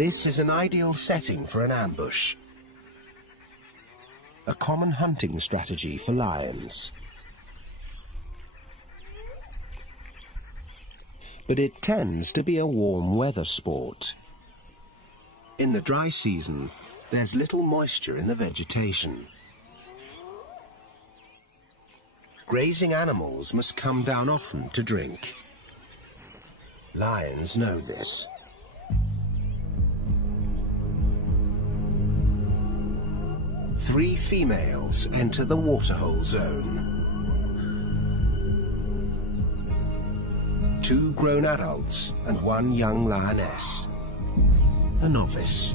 This is an ideal setting for an ambush, a common hunting strategy for lions. But it tends to be a warm weather sport. In the dry season, there's little moisture in the vegetation. Grazing animals must come down often to drink. Lions know this. Three females enter the waterhole zone. Two grown adults and one young lioness, a novice.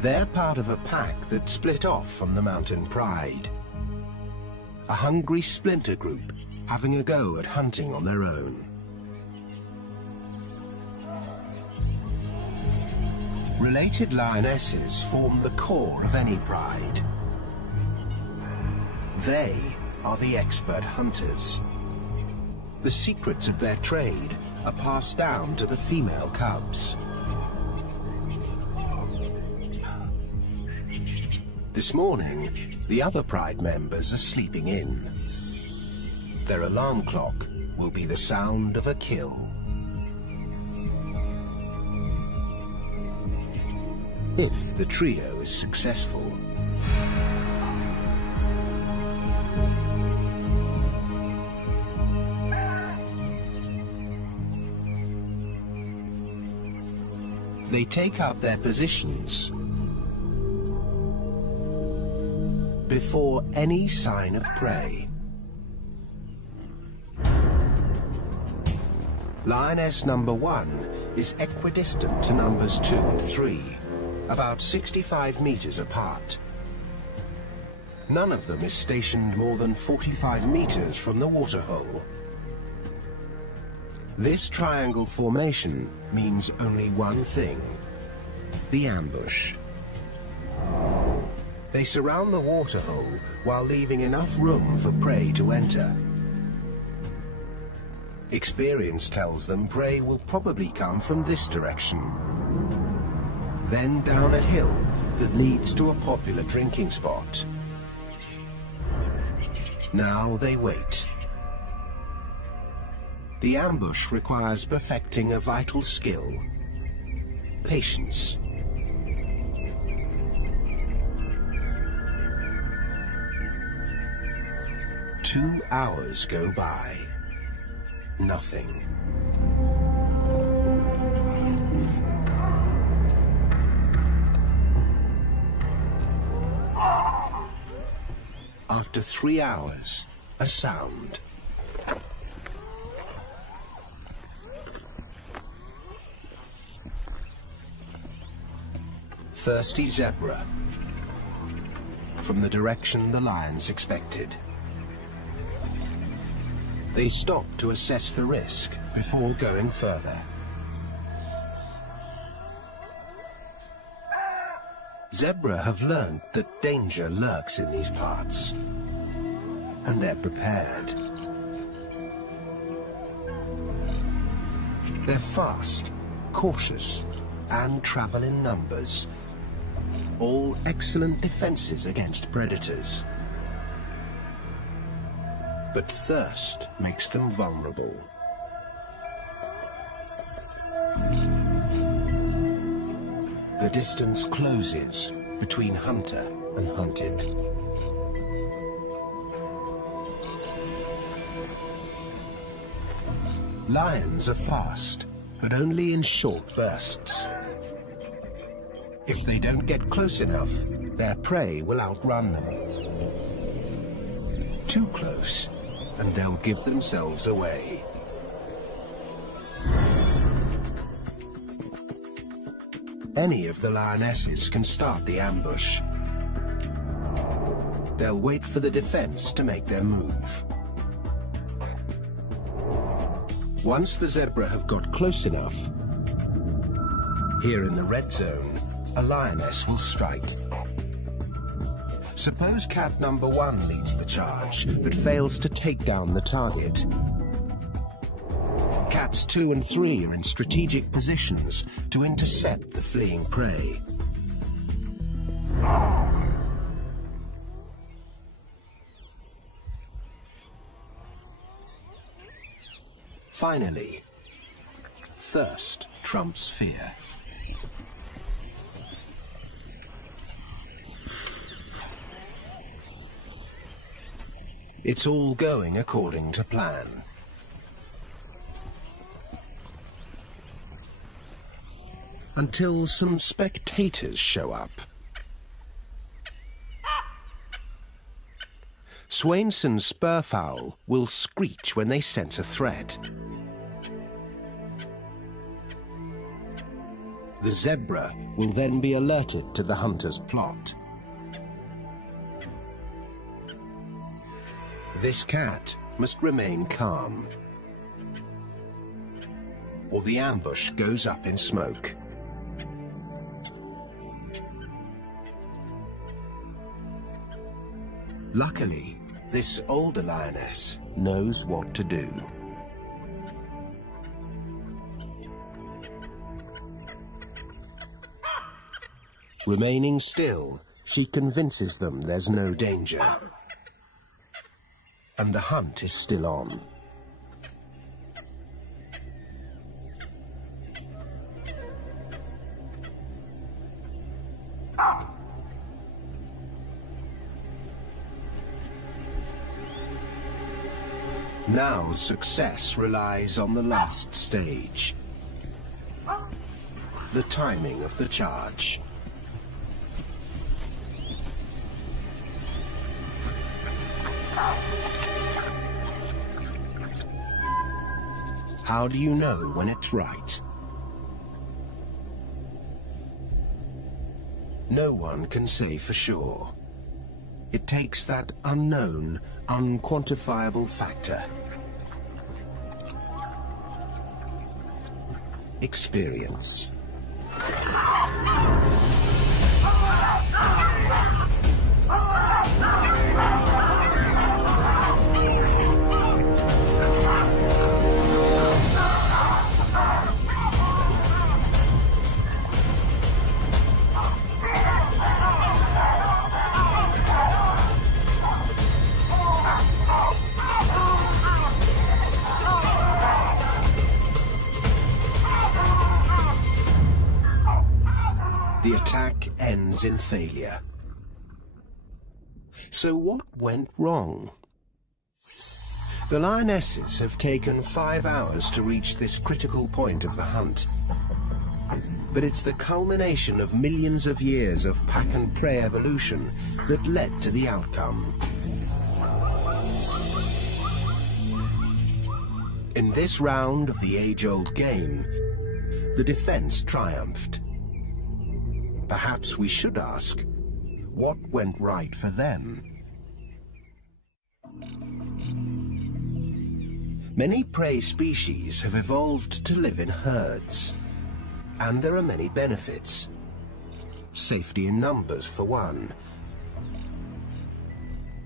They're part of a pack that split off from the mountain pride. A hungry splinter group having a go at hunting on their own. Related lionesses form the core of any pride. They are the expert hunters. The secrets of their trade are passed down to the female cubs. This morning, the other pride members are sleeping in. Their alarm clock will be the sound of a kill. If the trio is successful. They take up their positions before any sign of prey. Lioness number 1 is equidistant to numbers 2 and 3, about 65 meters apart. None of them is stationed more than 45 meters from the waterhole. This triangle formation means only one thing: the ambush. They surround the waterhole while leaving enough room for prey to enter. Experience tells them prey will probably come from this direction, then down a hill that leads to a popular drinking spot. Now they wait. The ambush requires perfecting a vital skill: patience. Two hours go by. Nothing. After 3 hours, a sound. Thirsty zebra, from the direction the lions expected. They stop to assess the risk before going further. Zebra have learned that danger lurks in these parts, and they're prepared. They're fast, cautious, and travel in numbers. All excellent defenses against predators. But thirst makes them vulnerable. The distance closes between hunter and hunted. Lions are fast, but only in short bursts. If they don't get close enough, their prey will outrun them. Too close, and they'll give themselves away. Any of the lionesses can start the ambush. They'll wait for the defense to make their move. Once the zebra have got close enough, here in the red zone, a lioness will strike. Suppose cat number 1 leads the charge, but fails to take down the target. Cat Cats 2 and 3 are in strategic positions to intercept the fleeing prey. Finally, thirst trumps fear. It's all going according to plan. Until some spectators show up. Swainson's spurfowl will screech when they sense a threat. The zebra will then be alerted to the hunter's plot. This cat must remain calm, or the ambush goes up in smoke. Luckily, this older lioness knows what to do. Remaining still, she convinces them there's no danger. And the hunt is still on. Now success relies on the last stage. The timing of the charge. How do you know when it's right? No one can say for sure. It takes that unknown, unquantifiable factor. Experience. The attack ends in failure. So what went wrong? The lionesses have taken 5 hours to reach this critical point of the hunt. But it's the culmination of millions of years of pack and prey evolution that led to the outcome. In this round of the age-old game, the defense triumphed. Perhaps we should ask, what went right for them? Many prey species have evolved to live in herds, and there are many benefits. Safety in numbers, for one,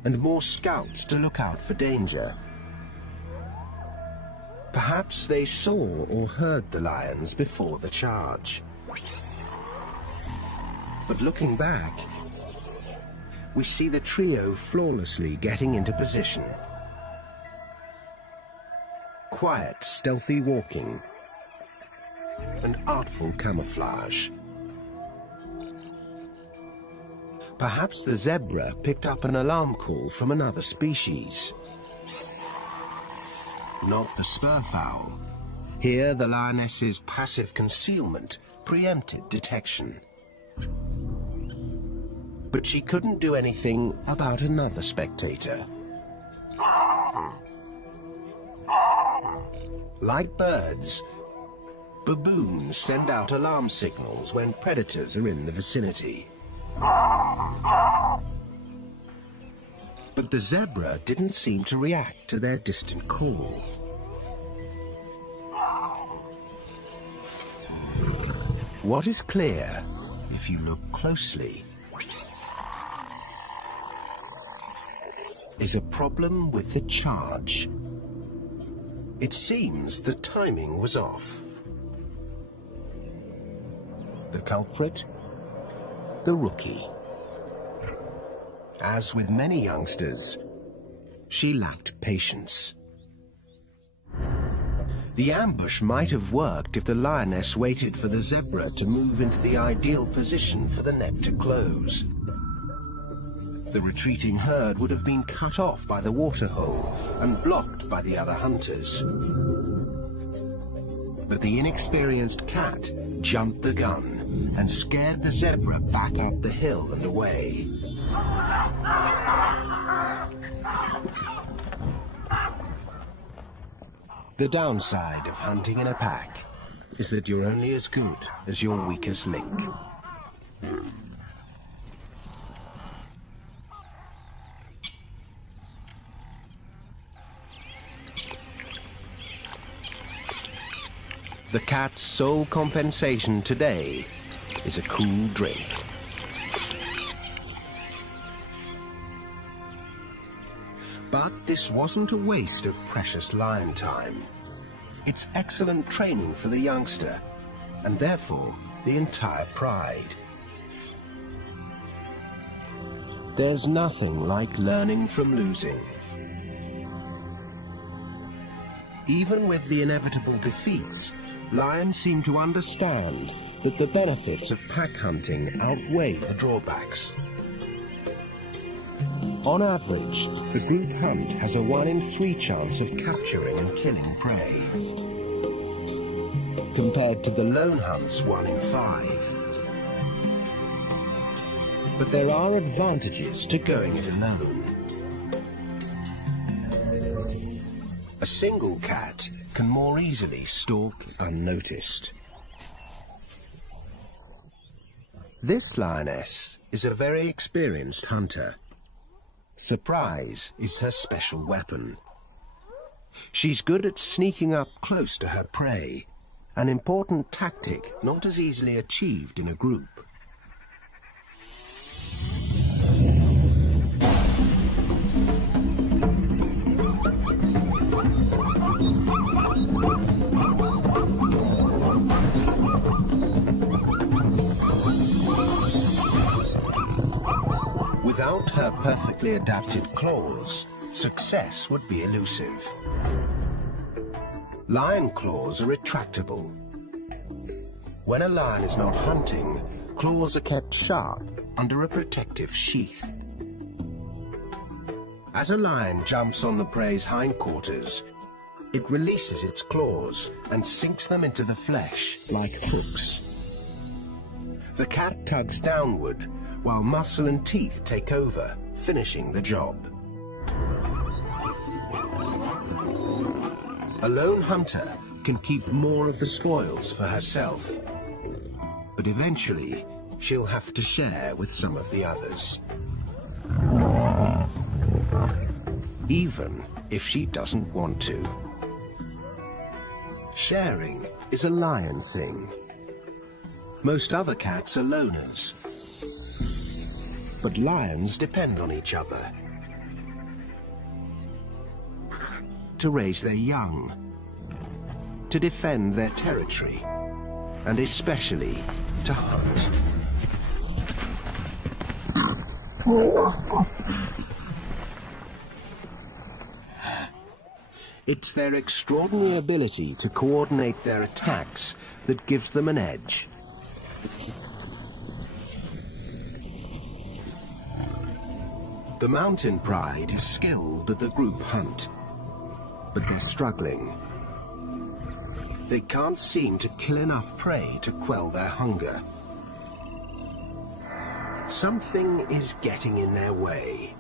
and more scouts to look out for danger. Perhaps they saw or heard the lions before the charge. But looking back, we see the trio flawlessly getting into position. Quiet, stealthy walking, and artful camouflage. Perhaps the zebra picked up an alarm call from another species. Not the spurfowl. Here, the lioness's passive concealment preempted detection. But she couldn't do anything about another spectator. Like birds, baboons send out alarm signals when predators are in the vicinity. But the zebra didn't seem to react to their distant call. What is clear, if you look closely, is a problem with the charge. It seems the timing was off. The culprit? The rookie. As with many youngsters, she lacked patience. The ambush might have worked if the lioness waited for the zebra to move into the ideal position for the net to close. The retreating herd would have been cut off by the waterhole and blocked by the other hunters. But the inexperienced cat jumped the gun and scared the zebra back up the hill and away. The downside of hunting in a pack is that you're only as good as your weakest link. The cat's sole compensation today is a cool drink. But this wasn't a waste of precious lion time. It's excellent training for the youngster, and therefore the entire pride. There's nothing like learning from losing. Even with the inevitable defeats, lions seem to understand that the benefits of pack hunting outweigh the drawbacks. On average, the group hunt has a 1 in 3 chance of capturing and killing prey, compared to the lone hunt's 1 in 5. But there are advantages to going it alone. A single cat can more easily stalk unnoticed. This lioness is a very experienced hunter. Surprise is her special weapon. She's good at sneaking up close to her prey, an important tactic not as easily achieved in a group. Without her perfectly adapted claws, success would be elusive. Lion claws are retractable. When a lion is not hunting, claws are kept sharp under a protective sheath. As a lion jumps on the prey's hindquarters, it releases its claws and sinks them into the flesh like hooks. The cat tugs downward, while muscle and teeth take over, finishing the job. A lone hunter can keep more of the spoils for herself, but eventually she'll have to share with some of the others. Even if she doesn't want to. Sharing is a lion thing. Most other cats are loners. But lions depend on each other to raise their young, to defend their territory, and especially to hunt. It's their extraordinary ability to coordinate their attacks that gives them an edge. The mountain pride is skilled at the group hunt, but they're struggling. They can't seem to kill enough prey to quell their hunger. Something is getting in their way.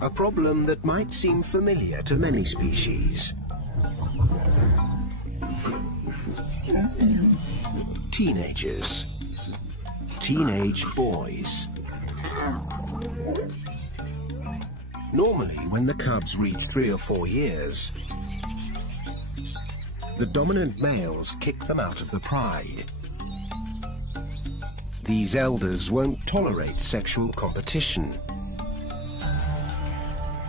A problem that might seem familiar to many species. Teenagers. Teenage boys. Normally, when the cubs reach 3 or 4 years, the dominant males kick them out of the pride. These elders won't tolerate sexual competition.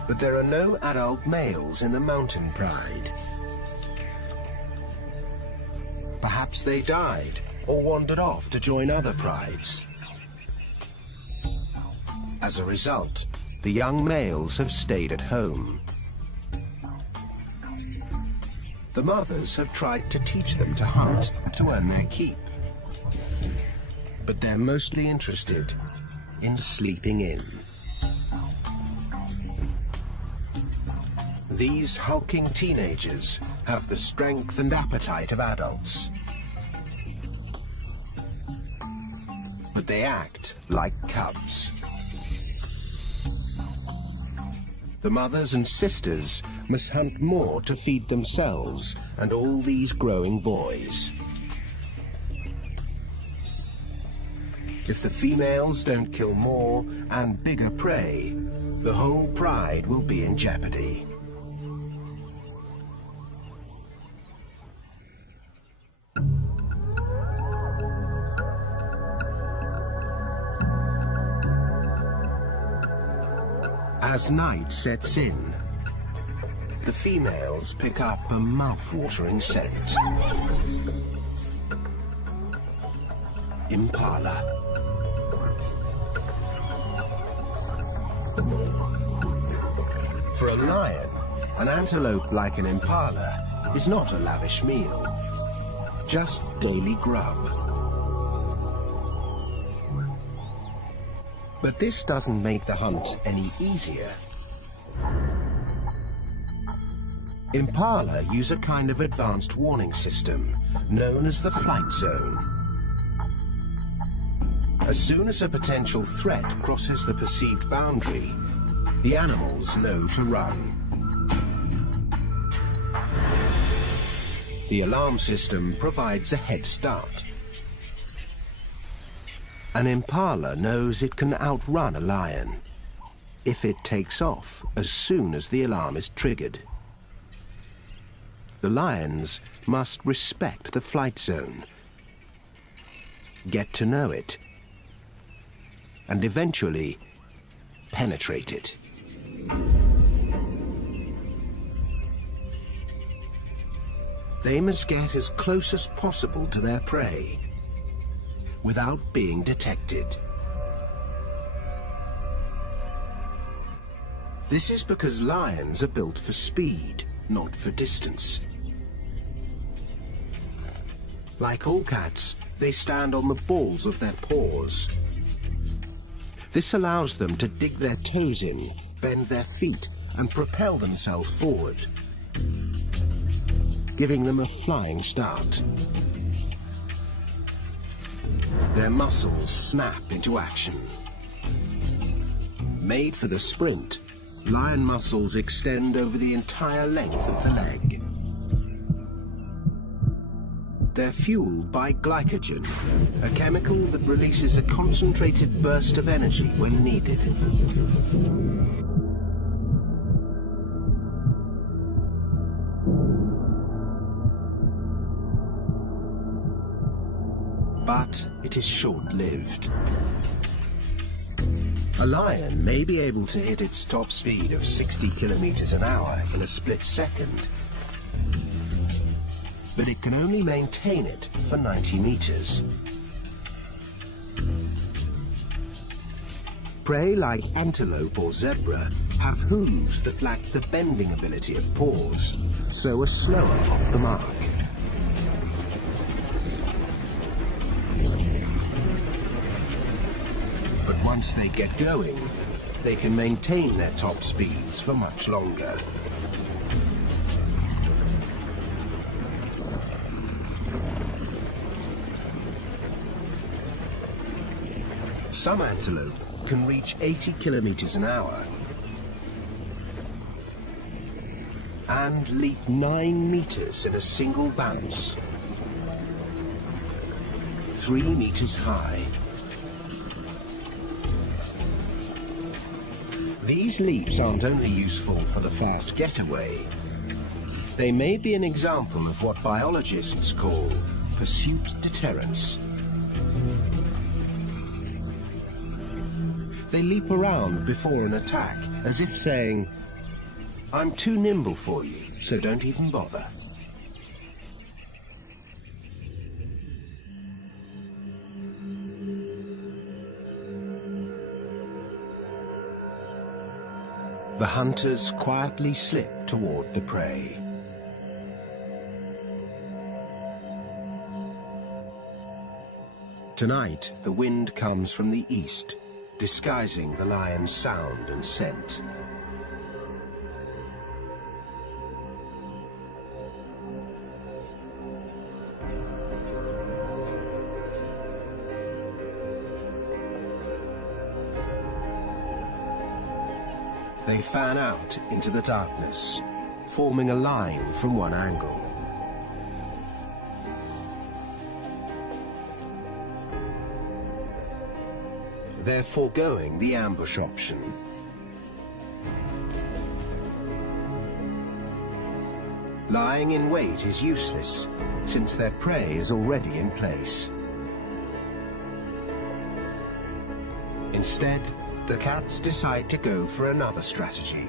but there are no adult males in the mountain pride. Perhaps they died or wandered off to join other prides. As a result, the young males have stayed at home. The mothers have tried to teach them to hunt to earn their keep, but they're mostly interested in sleeping in. These hulking teenagers have the strength and appetite of adults, but they act like cubs. The mothers and sisters must hunt more to feed themselves and all these growing boys. If the females don't kill more and bigger prey, the whole pride will be in jeopardy. As night sets in, the females pick up a mouth-watering scent. Impala. For a lion, an antelope like an impala is not a lavish meal, just daily grub. But this doesn't make the hunt any easier. Impala use a kind of advanced warning system known as the flight zone. As soon as a potential threat crosses the perceived boundary, the animals know to run. The alarm system provides a head start. An impala knows it can outrun a lion if it takes off as soon as the alarm is triggered. The lions must respect the flight zone, get to know it, and eventually penetrate it. They must get as close as possible to their prey without being detected. This is because lions are built for speed, not for distance. Like all cats, they stand on the balls of their paws. This allows them to dig their toes in, bend their feet, and propel themselves forward, giving them a flying start. Their muscles snap into action. Made for the sprint, lion muscles extend over the entire length of the leg. They're fueled by glycogen, a chemical that releases a concentrated burst of energy when needed. But it is short-lived. A lion may be able to hit its top speed of 60 kilometers an hour in a split second, but it can only maintain it for 90 meters. Prey like antelope or zebra have hooves that lack the bending ability of paws, so are slower off the mark. But once they get going, they can maintain their top speeds for much longer. Some antelope can reach 80 kilometers an hour and leap 9 meters in a single bounce, 3 meters high. These leaps aren't only useful for the fast getaway. They may be an example of what biologists call pursuit deterrence. They leap around before an attack, as if saying, I'm too nimble for you, so don't even bother. The hunters quietly slip toward the prey. Tonight, the wind comes from the east, disguising the lion's sound and scent. They fan out into the darkness, forming a line from one angle. They're foregoing the ambush option. Lying in wait is useless, since their prey is already in place. Instead, the cats decide to go for another strategy.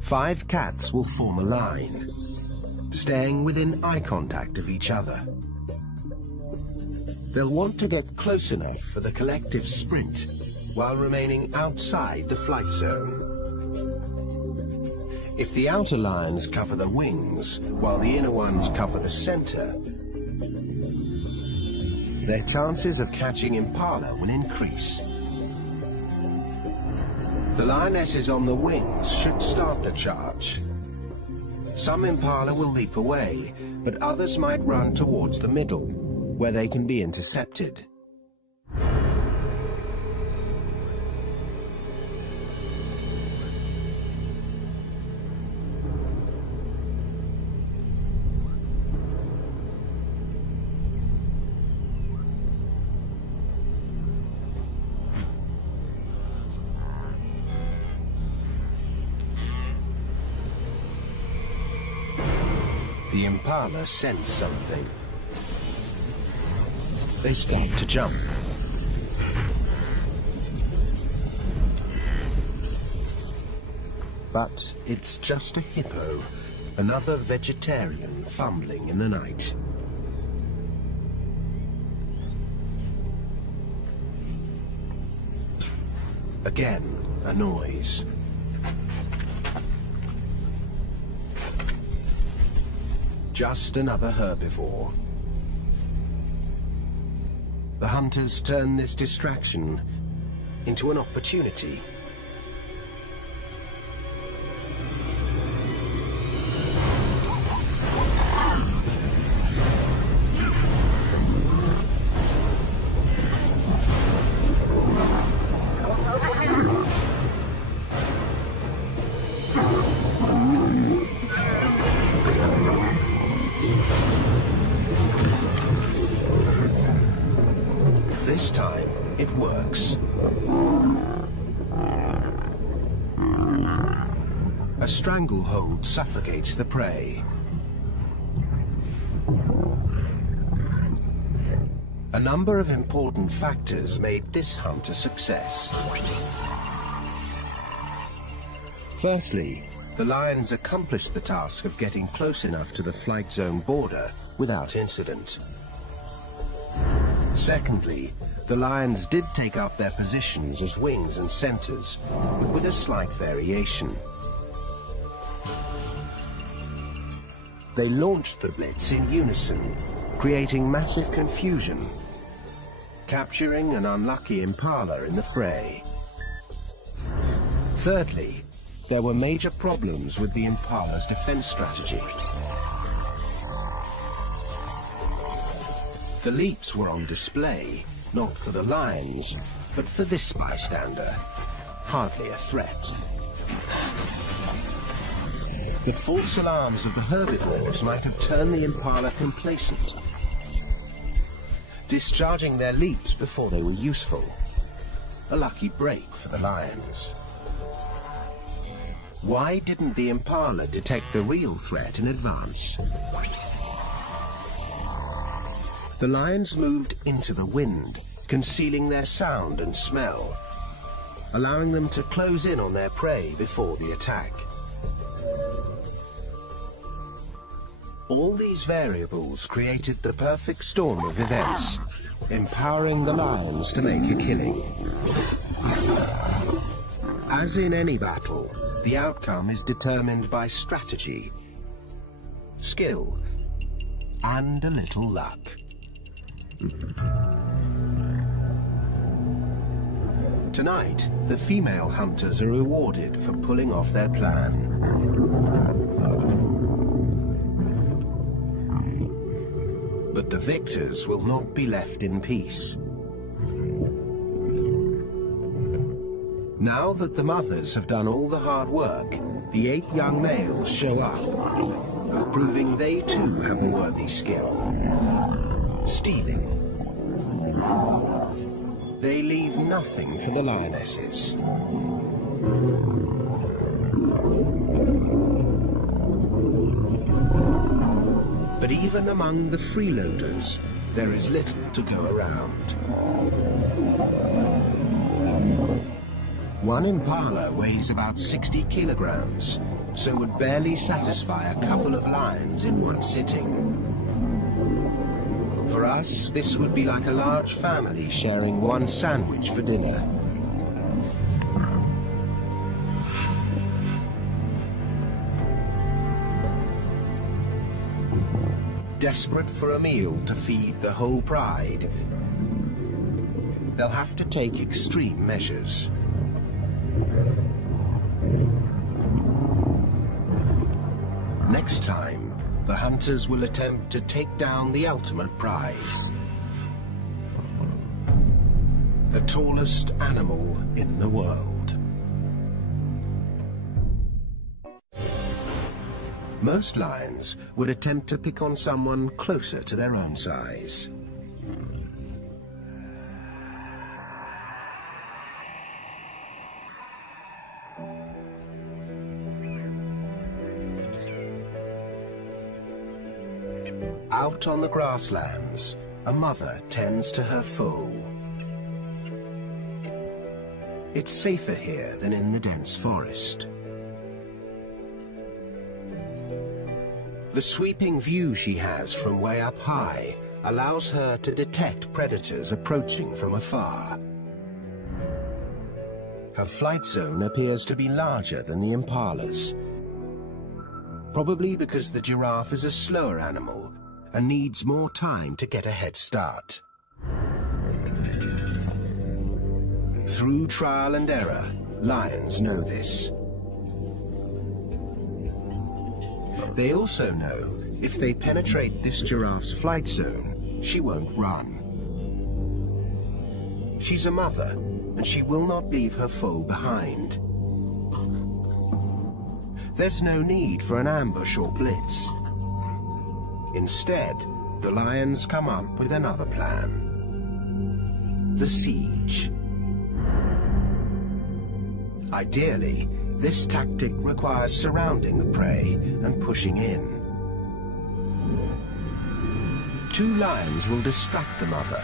Five cats will form a line, staying within eye contact of each other. They'll want to get close enough for the collective sprint, while remaining outside the flight zone. If the outer lions cover the wings, while the inner ones cover the center, their chances of catching impala will increase. The lionesses on the wings should start the charge. Some impala will leap away, but others might run towards the middle, where they can be intercepted. The impala sense something. They start to jump. But it's just a hippo, another vegetarian fumbling in the night. Again, a noise. Just another herbivore. The hunters turn this distraction into an opportunity. This time, it works. A stranglehold suffocates the prey. A number of important factors made this hunt a success. Firstly, the lions accomplished the task of getting close enough to the flight zone border without incident. Secondly, the lions did take up their positions as wings and centers, but with a slight variation. They launched the blitz in unison, creating massive confusion, capturing an unlucky impala in the fray. Thirdly, there were major problems with the impala's defense strategy. The leaps were on display, not for the lions, but for this bystander. Hardly a threat. The false alarms of the herbivores might have turned the impala complacent, discharging their leaps before they were useful. A lucky break for the lions. Why didn't the impala detect the real threat in advance? The lions moved into the wind, concealing their sound and smell, allowing them to close in on their prey before the attack. All these variables created the perfect storm of events, empowering the lions to make a killing. As in any battle, the outcome is determined by strategy, skill, and a little luck. Tonight, the female hunters are rewarded for pulling off their plan. But the victors will not be left in peace. Now that the mothers have done all the hard work, the 8 young males show up, proving they too have a worthy skill: stealing. They leave nothing for the lionesses. But even among the freeloaders, there is little to go around. One impala weighs about 60 kilograms, so would barely satisfy a couple of lions in one sitting. For us, this would be like a large family sharing one sandwich for dinner. Desperate for a meal to feed the whole pride, they'll have to take extreme measures. Next time, the hunters will attempt to take down the ultimate prize: the tallest animal in the world. Most lions would attempt to pick on someone closer to their own size. Out on the grasslands, a mother tends to her foal. It's safer here than in the dense forest. The sweeping view she has from way up high allows her to detect predators approaching from afar. Her flight zone appears to be larger than the impala's, probably because the giraffe is a slower animal and needs more time to get a head start. Through trial and error, lions know this. They also know if they penetrate this giraffe's flight zone, she won't run. She's a mother, and she will not leave her foal behind. There's no need for an ambush or blitz. Instead, the lions come up with another plan: the siege. Ideally, this tactic requires surrounding the prey and pushing in. 2 lions will distract the mother,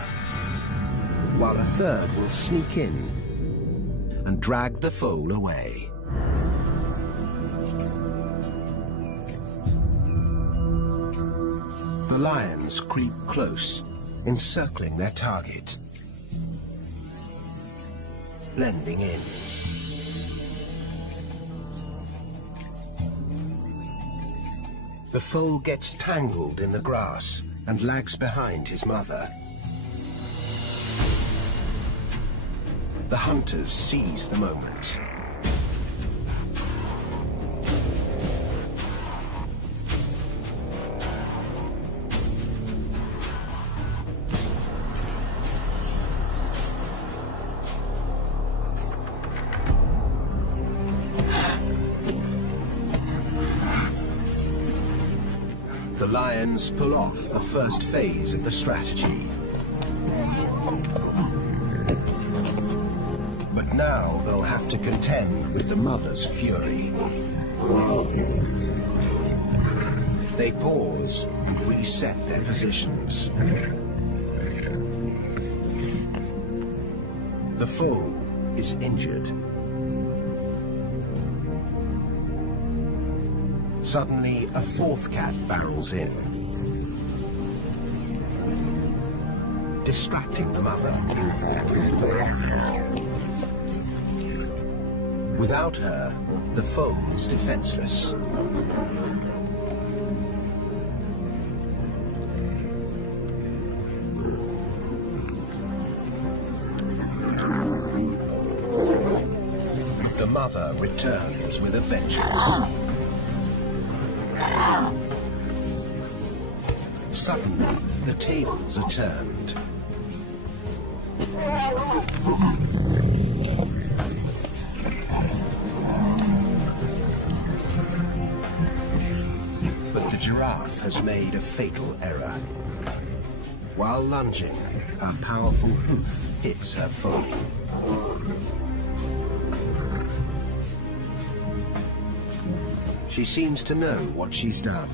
while a third will sneak in and drag the foal away. The lions creep close, encircling their target, blending in. The foal gets tangled in the grass and lags behind his mother. The hunters seize the moment. The lions pull off the first phase of the strategy. But now they'll have to contend with the mother's fury. They pause and reset their positions. The foal is injured. Suddenly, a fourth cat barrels in, distracting the mother. Without her, the foal is defenseless. The mother returns with a vengeance. Suddenly, the tables are turned. But the giraffe has made a fatal error. While lunging, her powerful hoof hits her foe. She seems to know what she's done.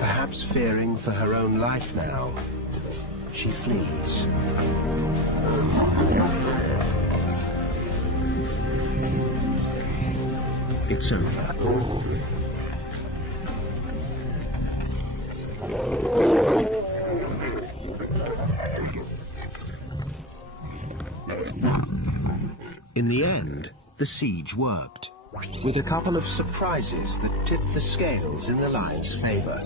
Perhaps fearing for her own life now, she flees. It's over. In the end, the siege worked, with a couple of surprises that tipped the scales in the lion's favor.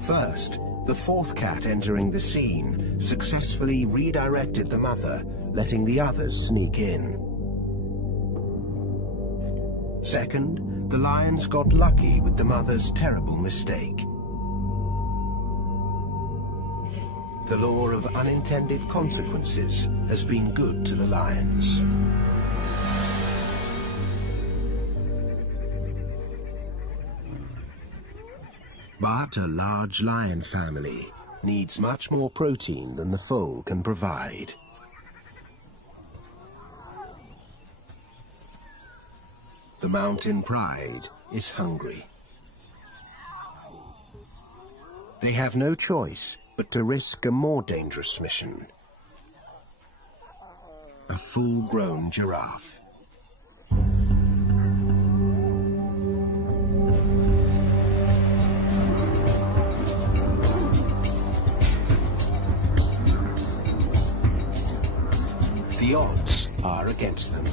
First, the fourth cat entering the scene successfully redirected the mother, letting the others sneak in. Second, the lions got lucky with the mother's terrible mistake. The law of unintended consequences has been good to the lions. But a large lion family needs much more protein than the foal can provide. The mountain pride is hungry. They have no choice but to risk a more dangerous mission. A full-grown giraffe. The odds are against them.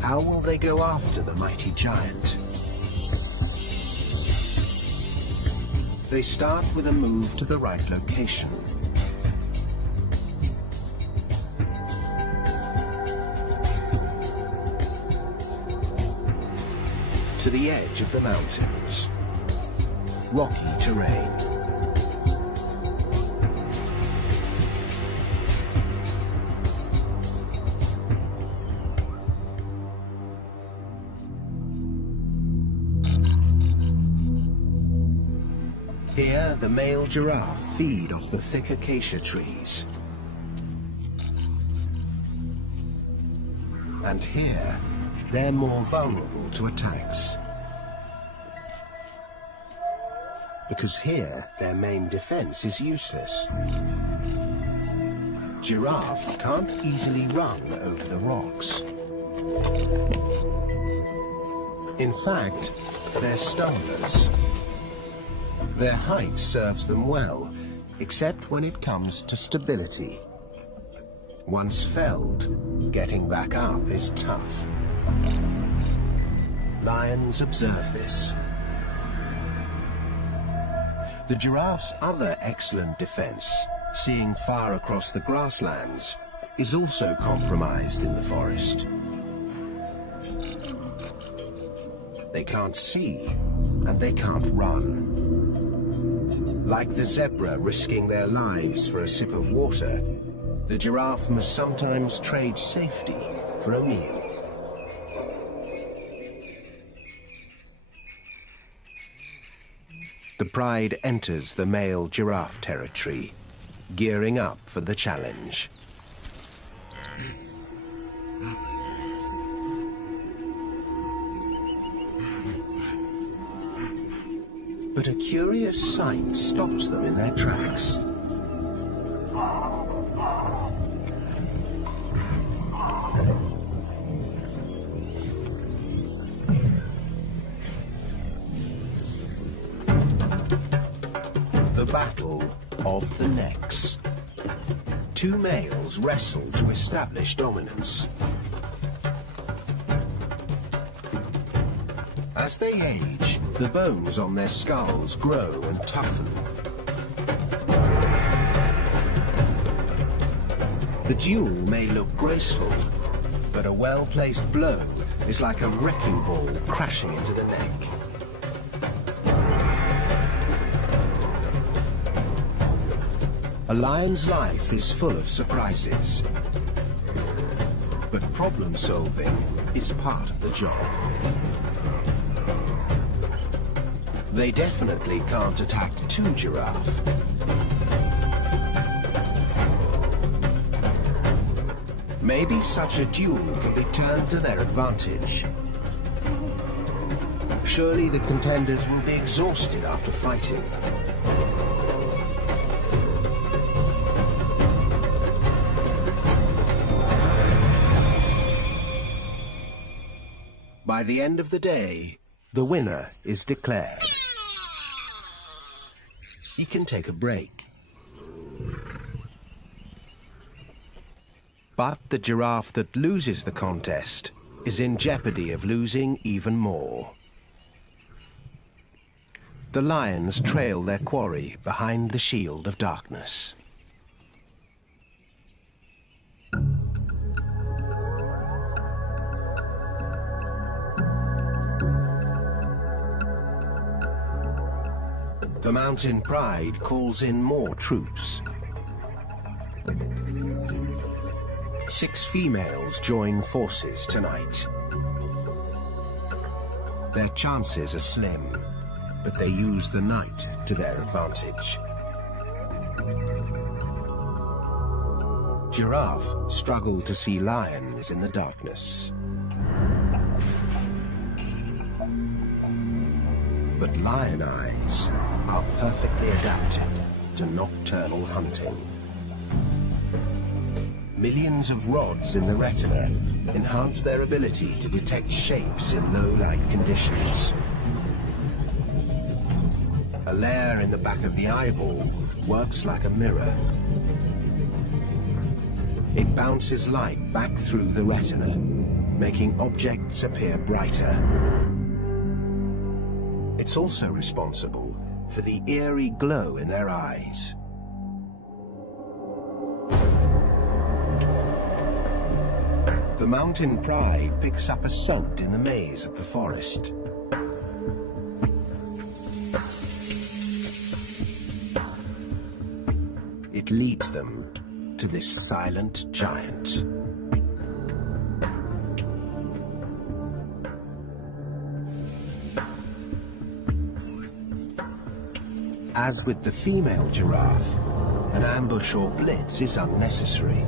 How will they go after the mighty giant? They start with a move to the right location. To the edge of the mountains. Rocky terrain. Here, the male giraffe feed off the thick acacia trees. And here, they're more vulnerable to attacks. Because here, their main defense is useless. Giraffe can't easily run over the rocks. In fact, they're stumblers. Their height serves them well, except when it comes to stability. Once felled, getting back up is tough. Lions observe this. The giraffe's other excellent defense, seeing far across the grasslands, is also compromised in the forest. They can't see, and they can't run. Like the zebra risking their lives for a sip of water, the giraffe must sometimes trade safety for a meal. The pride enters the male giraffe territory, gearing up for the challenge. But a curious sight stops them in their tracks. The Battle of the Necks. Two males wrestle to establish dominance. As they age, the bones on their skulls grow and toughen. The duel may look graceful, but a well-placed blow is like a wrecking ball crashing into the neck. A lion's life is full of surprises, but problem solving is part of the job. They definitely can't attack two giraffe. Maybe such a duel could be turned to their advantage. Surely the contenders will be exhausted after fighting. By the end of the day, the winner is declared. He can take a break. But the giraffe that loses the contest is in jeopardy of losing even more. The lions trail their quarry behind the shield of darkness. The mountain pride calls in more troops. 6 females join forces tonight. Their chances are slim, but they use the night to their advantage. Giraffe struggle to see lions in the darkness. But lion eyes are perfectly adapted to nocturnal hunting. Millions of rods in the retina enhance their ability to detect shapes in low light conditions. A layer in the back of the eyeball works like a mirror. It bounces light back through the retina, making objects appear brighter. It's also responsible for the eerie glow in their eyes. The mountain pride picks up a scent in the maze of the forest. It leads them to this silent giant. As with the female giraffe, an ambush or blitz is unnecessary.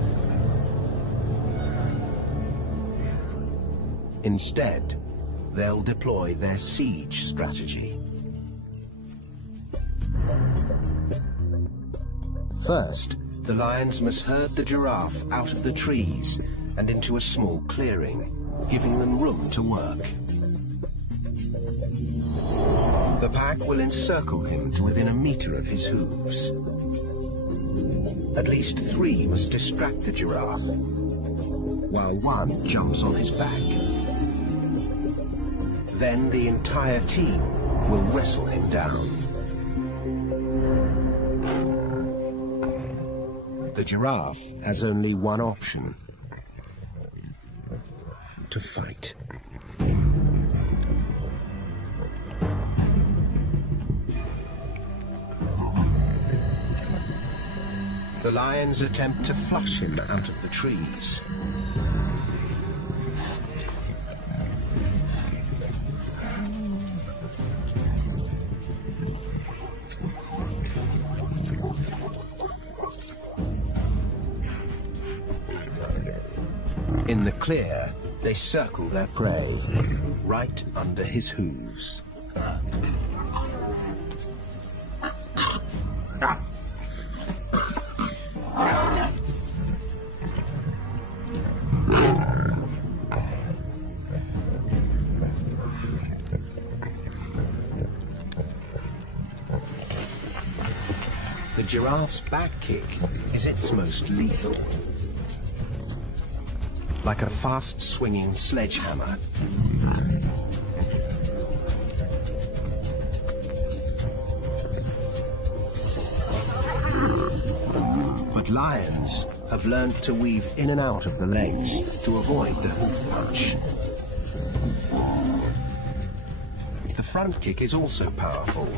Instead, they'll deploy their siege strategy. First, the lions must herd the giraffe out of the trees and into a small clearing, giving them room to work. The pack will encircle him to within a meter of his hooves. At least 3 must distract the giraffe, while 1 jumps on his back. Then the entire team will wrestle him down. The giraffe has only one option: to fight. The lions attempt to flush him out of the trees. In the clear, they circle their prey, right under his hooves. The giraffe's back kick is its most lethal. Like a fast-swinging sledgehammer. But lions have learned to weave in and out of the legs to avoid the hoof punch. The front kick is also powerful,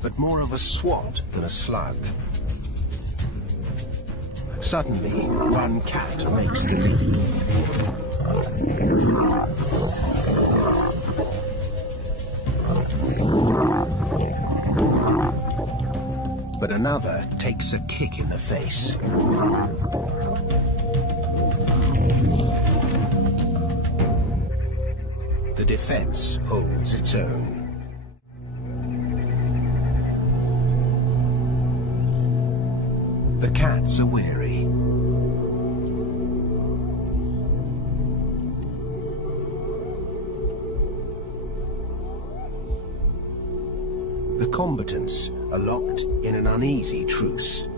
but more of a swat than a slug. Suddenly, one cat makes the leap. But another takes a kick in the face. The defense holds its own. The cats are weary. The combatants are locked in an uneasy truce.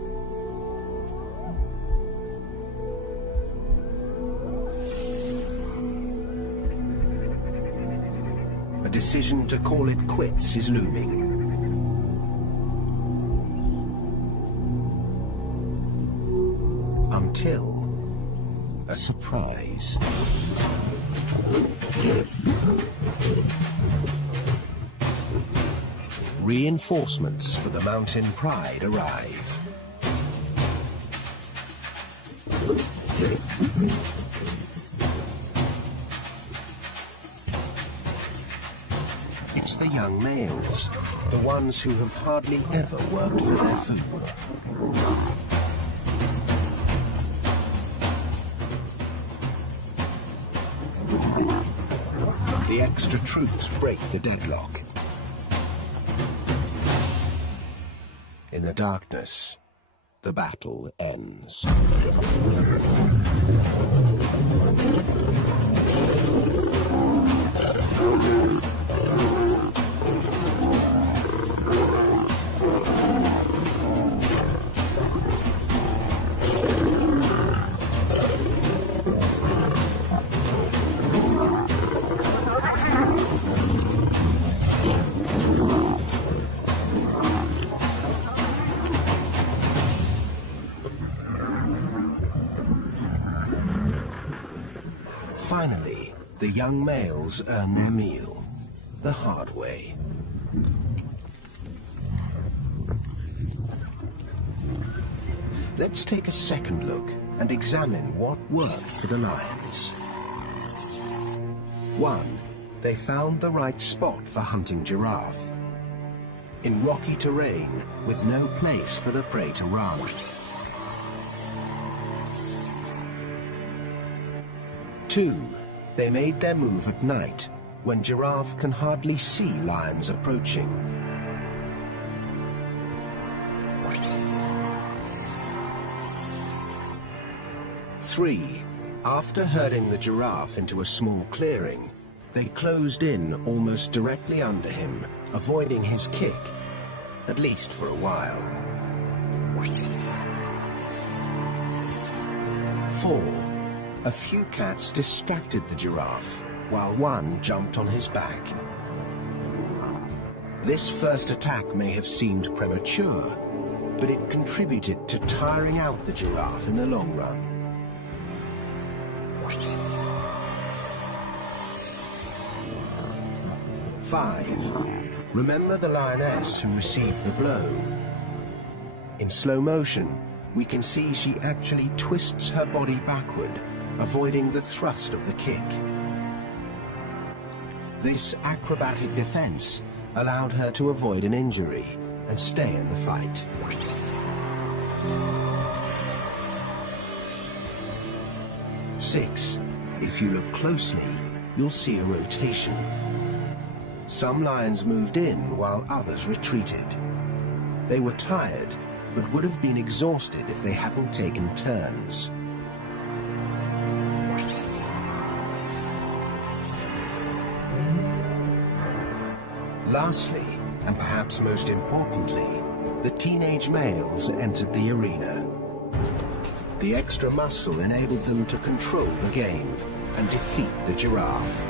A decision to call it quits is looming. Until a surprise. Reinforcements for the Mountain Pride arrive. It's the young males, the ones who have hardly ever worked for their food. The extra troops break the deadlock. In the darkness, the battle ends. Finally, the young males earn their meal, the hard way. Let's take a second look and examine what worked for the lions. 1. They found the right spot for hunting giraffe. In rocky terrain with no place for the prey to run. 2. They made their move at night, when giraffe can hardly see lions approaching. 3. After herding the giraffe into a small clearing, they closed in almost directly under him, avoiding his kick, at least for a while. 4. A few cats distracted the giraffe, while one jumped on his back. This first attack may have seemed premature, but it contributed to tiring out the giraffe in the long run. 5. Remember the lioness who received the blow? In slow motion, we can see she actually twists her body backward, avoiding the thrust of the kick. This acrobatic defense allowed her to avoid an injury and stay in the fight. 6. If you look closely, you'll see a rotation. Some lions moved in while others retreated. They were tired, but would have been exhausted if they hadn't taken turns. Lastly, and perhaps most importantly, the teenage males entered the arena. The extra muscle enabled them to control the game and defeat the giraffe.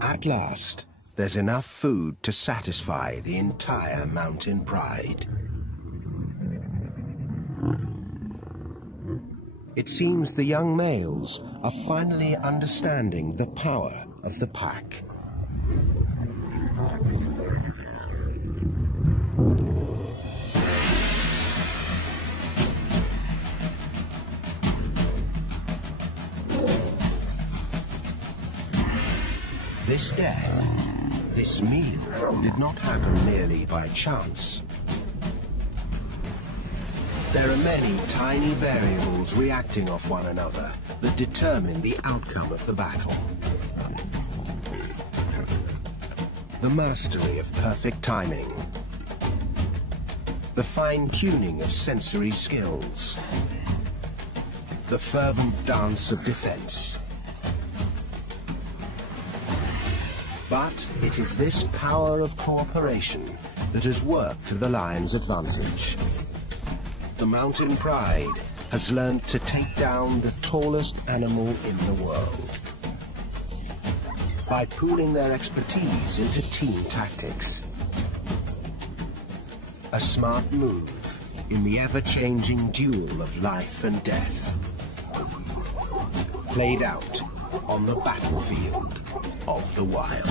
At last, there's enough food to satisfy the entire mountain pride. It seems the young males are finally understanding the power of the pack. This death, this meal, did not happen merely by chance. There are many tiny variables reacting off one another that determine the outcome of the battle. The mastery of perfect timing, the fine-tuning of sensory skills, the fervent dance of defense. But it is this power of cooperation that has worked to the lion's advantage. The mountain pride has learned to take down the tallest animal in the world by pooling their expertise into team tactics. A smart move in the ever-changing duel of life and death, played out on the battlefield of the wild.